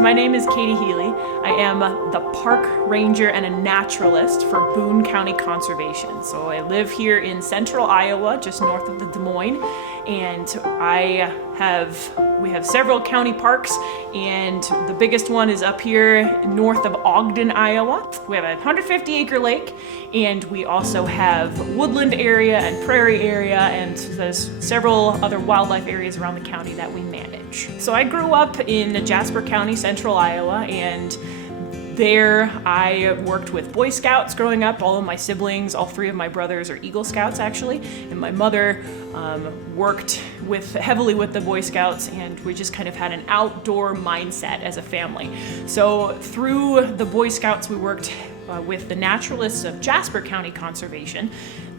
So my name is Katie Healy. I am the park ranger and a naturalist for Boone County Conservation. So I live here in central Iowa, just north of the Des Moines, and we have several county parks, and the biggest one is up here north of Ogden, Iowa. We have a 150-acre lake, and we also have woodland area and prairie area, and there's several other wildlife areas around the county that we manage. So I grew up in Jasper County, central Iowa, and there I worked with Boy Scouts growing up. All of my siblings, all three of my brothers are Eagle Scouts actually, and my mother worked heavily with the Boy Scouts, and we just kind of had an outdoor mindset as a family. So through the Boy Scouts we worked with the naturalists of Jasper County Conservation.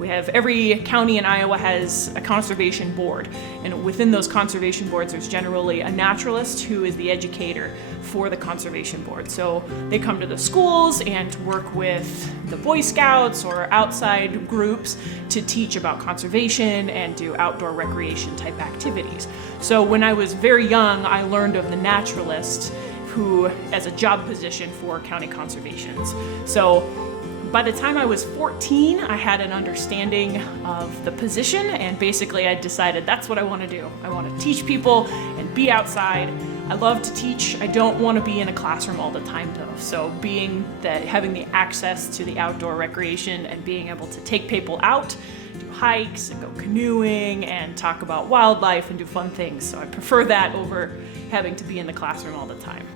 Every county in Iowa has a conservation board, and within those conservation boards there's generally a naturalist who is the educator for the conservation board. So they come to the schools and work with the Boy Scouts or outside groups to teach about conservation and do outdoor recreation type activities. So when I was very young, I learned of the naturalist who as a job position for county conservations. So by the time I was 14, I had an understanding of the position, and basically I decided that's what I want to do. I want to teach people and be outside. I love to teach. I don't want to be in a classroom all the time though. So having the access to the outdoor recreation and being able to take people out, do hikes and go canoeing and talk about wildlife and do fun things. So I prefer that over having to be in the classroom all the time.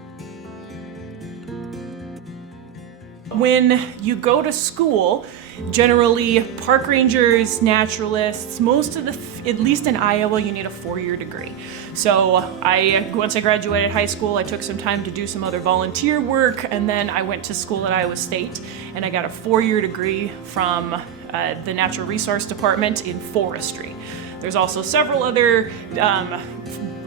When you go to school, generally park rangers, naturalists, at least in Iowa, you need a 4-year degree. So once I graduated high school, I took some time to do some other volunteer work, and then I went to school at Iowa State, and I got a 4-year degree from the Natural Resource Department in forestry. There's also several other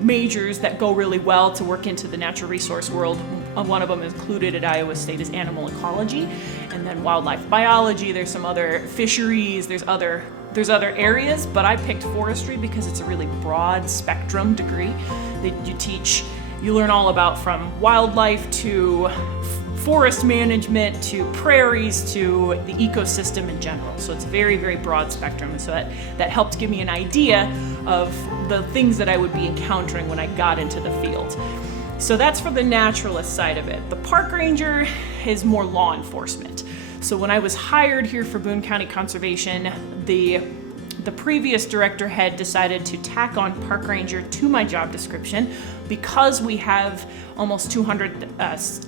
majors that go really well to work into the natural resource world. One of them included at Iowa State is animal ecology, and then wildlife biology. There's some other fisheries, there's other areas, but I picked forestry because it's a really broad spectrum degree that you learn all about, from wildlife to forest management to prairies to the ecosystem in general. So it's a very, very broad spectrum, and so that helped give me an idea of the things that I would be encountering when I got into the field. So that's for the naturalist side of it. The park ranger is more law enforcement. So when I was hired here for Boone County Conservation, the previous director had decided to tack on park ranger to my job description because we have almost 200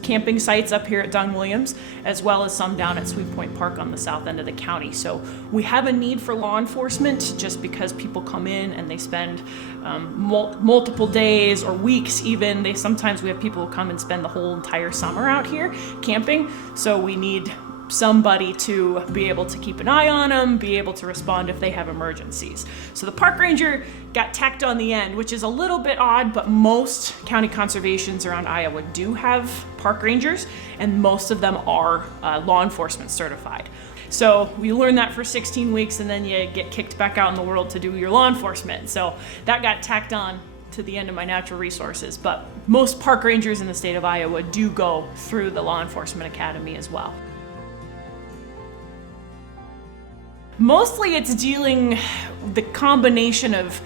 camping sites up here at Don Williams, as well as some down at Sweet Point Park on the south end of the county. So we have a need for law enforcement just because people come in and they spend multiple days or weeks even. Sometimes we have people who come and spend the whole entire summer out here camping. So we need somebody to be able to keep an eye on them, be able to respond if they have emergencies. So the park ranger got tacked on the end, which is a little bit odd, but most county conservations around Iowa do have park rangers, and most of them are law enforcement certified. So we learn that for 16 weeks, and then you get kicked back out in the world to do your law enforcement. So that got tacked on to the end of my natural resources, but most park rangers in the state of Iowa do go through the law enforcement academy as well. Mostly it's dealing the combination of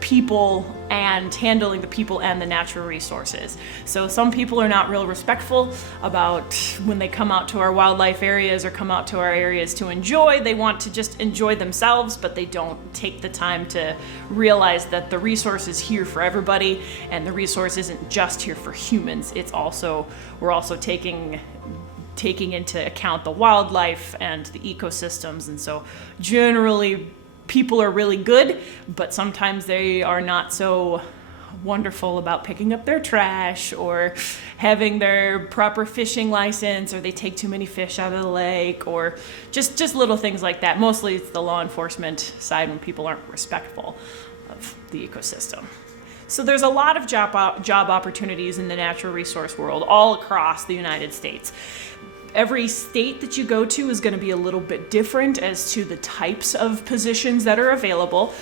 people and handling the people and the natural resources. So some people are not real respectful about when they come out to our wildlife areas or come out to our areas to enjoy. They want to just enjoy themselves, but they don't take the time to realize that the resource is here for everybody, and the resource isn't just here for humans. We're also taking into account the wildlife and the ecosystems. And so generally people are really good, but sometimes they are not so wonderful about picking up their trash or having their proper fishing license, or they take too many fish out of the lake, or just little things like that. Mostly it's the law enforcement side when people aren't respectful of the ecosystem. So there's a lot of job opportunities in the natural resource world all across the United States. Every state that you go to is going to be a little bit different as to the types of positions that are available.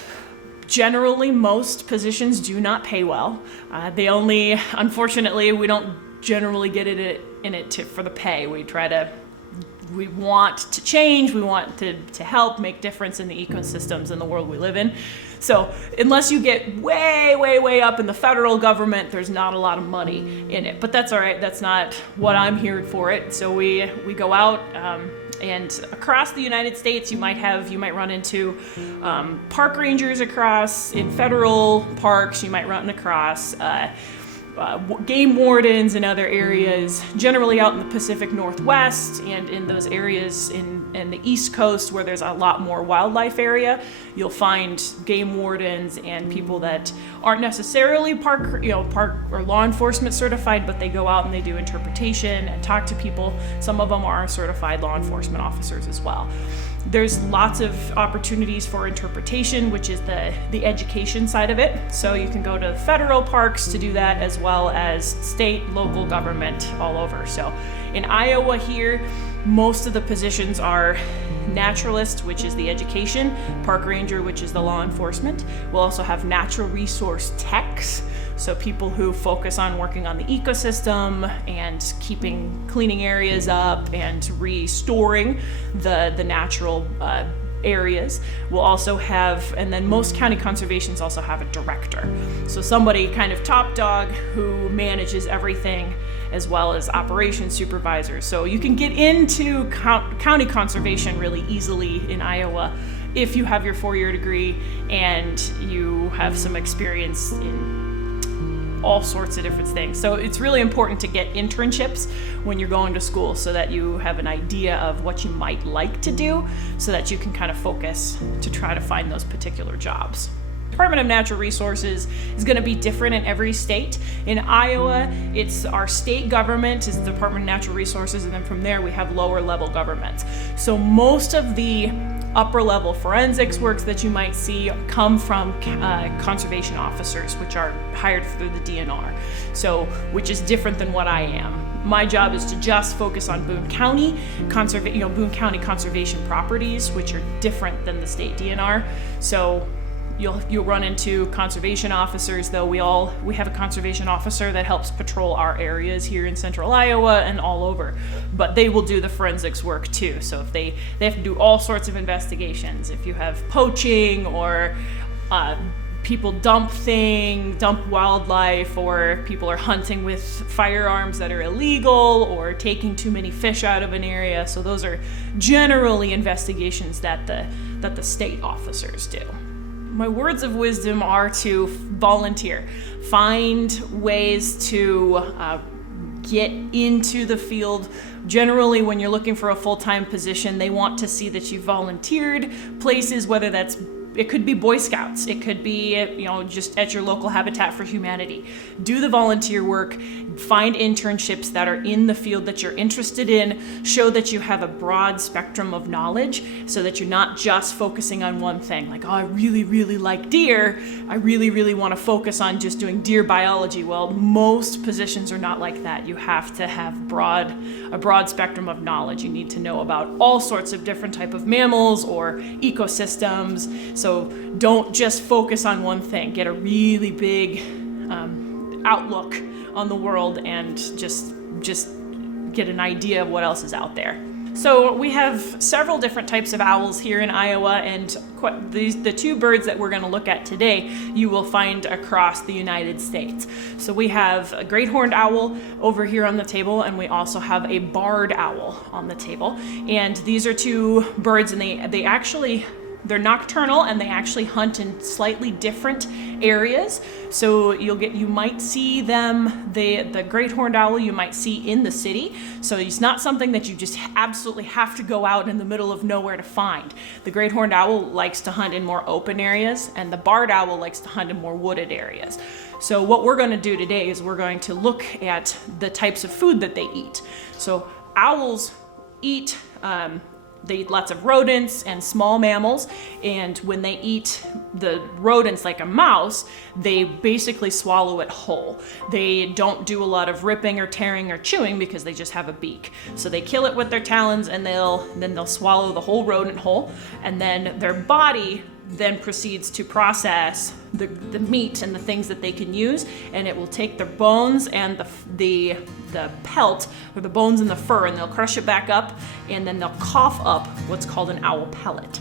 Generally, most positions do not pay well. Unfortunately, we don't generally get in it for the pay. We want to change, we want to help make difference in the ecosystems in the world we live in. So unless you get way, way, way up in the federal government, there's not a lot of money in it. But that's all right, that's not what I'm here for it. So we go out, and across the United States, you might run into park rangers in federal parks, you might run across game wardens in other areas, generally out in the Pacific Northwest and in those areas in the East Coast where there's a lot more wildlife area. You'll find game wardens and people that aren't necessarily park or law enforcement certified, but they go out and they do interpretation and talk to people. Some of them are certified law enforcement officers as well. There's lots of opportunities for interpretation, which is the education side of it. So you can go to federal parks to do that, as well as state, local government all over. So in Iowa here, most of the positions are naturalist, which is the education, park ranger, which is the law enforcement. We'll also have natural resource techs, so people who focus on working on the ecosystem and cleaning areas up and restoring the natural areas. We'll also have, and then most county conservations also have a director. So somebody kind of top dog who manages everything, as well as operations supervisors. So you can get into county conservation really easily in Iowa if you have your 4-year degree and you have some experience in all sorts of different things. So it's really important to get internships when you're going to school so that you have an idea of what you might like to do, so that you can kind of focus to try to find those particular jobs. Department of Natural Resources is going to be different in every state. In Iowa, it's our state government is the Department of Natural Resources, and then from there we have lower level governments. So most of the upper level forensics works that you might see come from conservation officers, which are hired through the DNR. So, which is different than what I am. My job is to just focus on Boone County conservation properties, which are different than the state DNR. So you'll run into conservation officers, though we have a conservation officer that helps patrol our areas here in central Iowa and all over, but they will do the forensics work too. So if they have to do all sorts of investigations. If you have poaching or people dump wildlife, or people are hunting with firearms that are illegal, or taking too many fish out of an area. So those are generally investigations that the state officers do. My words of wisdom are to volunteer. Find ways to get into the field. Generally, when you're looking for a full-time position, they want to see that you volunteered places, whether it could be Boy Scouts, it could be, just at your local Habitat for Humanity. Do the volunteer work, find internships that are in the field that you're interested in, show that you have a broad spectrum of knowledge so that you're not just focusing on one thing. Like, oh, I really, really like deer. I really, really want to focus on just doing deer biology. Well, most positions are not like that. You have to have a broad spectrum of knowledge. You need to know about all sorts of different type of mammals or ecosystems. So don't just focus on one thing. Get a really big outlook on the world and just get an idea of what else is out there. So we have several different types of owls here in Iowa, and the two birds that we're going to look at today you will find across the United States. So we have a great horned owl over here on the table, and we also have a barred owl on the table. And these are two birds, and they're nocturnal, and they actually hunt in slightly different areas. So you might see them, the great horned owl you might see in the city. So it's not something that you just absolutely have to go out in the middle of nowhere to find. The great horned owl likes to hunt in more open areas, and the barred owl likes to hunt in more wooded areas. So what we're going to do today is we're going to look at the types of food that they eat. So owls eat they eat lots of rodents and small mammals, and when they eat the rodents like a mouse, they basically swallow it whole. They don't do a lot of ripping or tearing or chewing because they just have a beak. So they kill it with their talons, and they'll swallow the whole rodent whole, and then their body then proceeds to process the meat and the things that they can use, and it will take their bones and the pelt, or the bones and the fur, and they'll crush it back up, and then they'll cough up what's called an owl pellet.